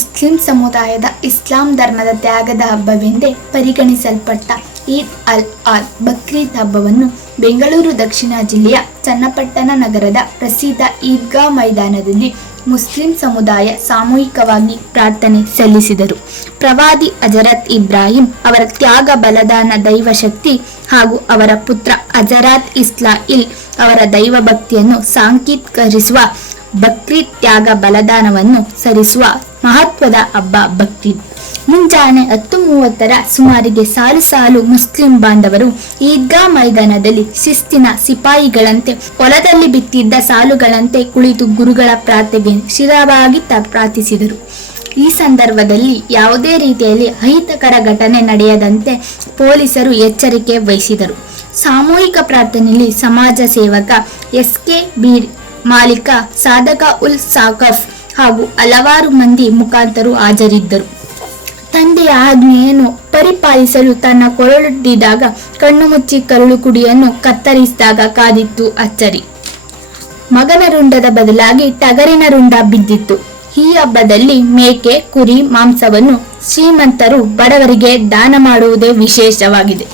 Muslim ಸಮುದಾಯದ ಇಸ್ಲಾಂ ಧರ್ಮದ ತ್ಯಾಗದ ಹಬ್ಬವೆಂದೇ ಪರಿಗಣಿಸಲ್ಪಟ್ಟ ಈದ್ ಅಲ್ ಆದ್ ಬಕ್ರೀದ್ ಹಬ್ಬವನ್ನು ಬೆಂಗಳೂರು ದಕ್ಷಿಣ ಜಿಲ್ಲೆಯ ಚನ್ನಪಟ್ಟಣ ನಗರದ ಪ್ರಸಿದ್ಧ ಈದ್ಗಾ ಮೈದಾನದಲ್ಲಿ ಮುಸ್ಲಿಂ ಸಮುದಾಯ ಸಾಮೂಹಿಕವಾಗಿ ಪ್ರಾರ್ಥನೆ ಸಲ್ಲಿಸಿದರು. ಪ್ರವಾದಿ ಹಜರತ್ ಇಬ್ರಾಹಿಂ ಅವರ ತ್ಯಾಗ ಬಲಿದಾನ ದೈವಶಕ್ತಿ ಹಾಗೂ ಅವರ ಪುತ್ರ ಹಜರತ್ ಇಸ್ಮಾಯಿಲ್ ಅವರ ದೈವಭಕ್ತಿಯನ್ನು ಸಾಂಕೇತಿಕರಿಸುವ ಬಕ್ರೀದ್ ತ್ಯಾಗ ಬಲಿದಾನವನ್ನು ಸರಿಸುವ ಮಹತ್ವದ ಹಬ್ಬ ಬಕ್ರೀದ್. ಮುಂಜಾನೆ 10:30 ಸುಮಾರಿಗೆ ಸಾಲು ಸಾಲು ಮುಸ್ಲಿಂ ಬಾಂಧವರು ಈದ್ಗಾ ಮೈದಾನದಲ್ಲಿ ಶಿಸ್ತಿನ ಸಿಪಾಯಿಗಳಂತೆ ಹೊಲದಲ್ಲಿ ಬಿತ್ತಿದ್ದ ಸಾಲುಗಳಂತೆ ಕುಳಿತು ಗುರುಗಳ ಪ್ರಾರ್ಥನೆಗೆ ಶಿರವಾಗಿ ಪ್ರಾರ್ಥಿಸಿದರು. ಈ ಸಂದರ್ಭದಲ್ಲಿ ಯಾವುದೇ ರೀತಿಯಲ್ಲಿ ಅಹಿತಕರ ಘಟನೆ ನಡೆಯದಂತೆ ಪೊಲೀಸರು ಎಚ್ಚರಿಕೆ ವಹಿಸಿದರು. ಸಾಮೂಹಿಕ ಪ್ರಾರ್ಥನೆಯಲ್ಲಿ ಸಮಾಜ ಸೇವಕ ಎಸ್.ಕೆ. ಬೀಡ್, ಮಾಲೀಕ ಸಾದಕ ಉಲ್ ಸಾಕಫ್ ಹಾಗೂ ಹಲವಾರು ಮಂದಿ ಮುಖಾಂತರು ಹಾಜರಿದ್ದರು. ತಂದೆಯ ಆಜ್ಞೆಯನ್ನು ಪರಿಪಾಲಿಸಲು ತನ್ನ ಕೊರಳೊಡ್ಡಿದಾಗ, ಕಣ್ಣು ಮುಚ್ಚಿ ಕರುಳು ಕುಡಿಯನ್ನು ಕತ್ತರಿಸಿದಾಗ ಕಾದಿತ್ತು ಅಚ್ಚರಿ. ಮಗನ ರುಂಡದ ಬದಲಾಗಿ ಟಗರಿನ ರುಂಡ ಬಿದ್ದಿತ್ತು. ಈ ಹಬ್ಬದಲ್ಲಿ ಮೇಕೆ, ಕುರಿ ಮಾಂಸವನ್ನು ಶ್ರೀಮಂತರು ಬಡವರಿಗೆ ದಾನ ಮಾಡುವುದೇ ವಿಶೇಷವಾಗಿದೆ.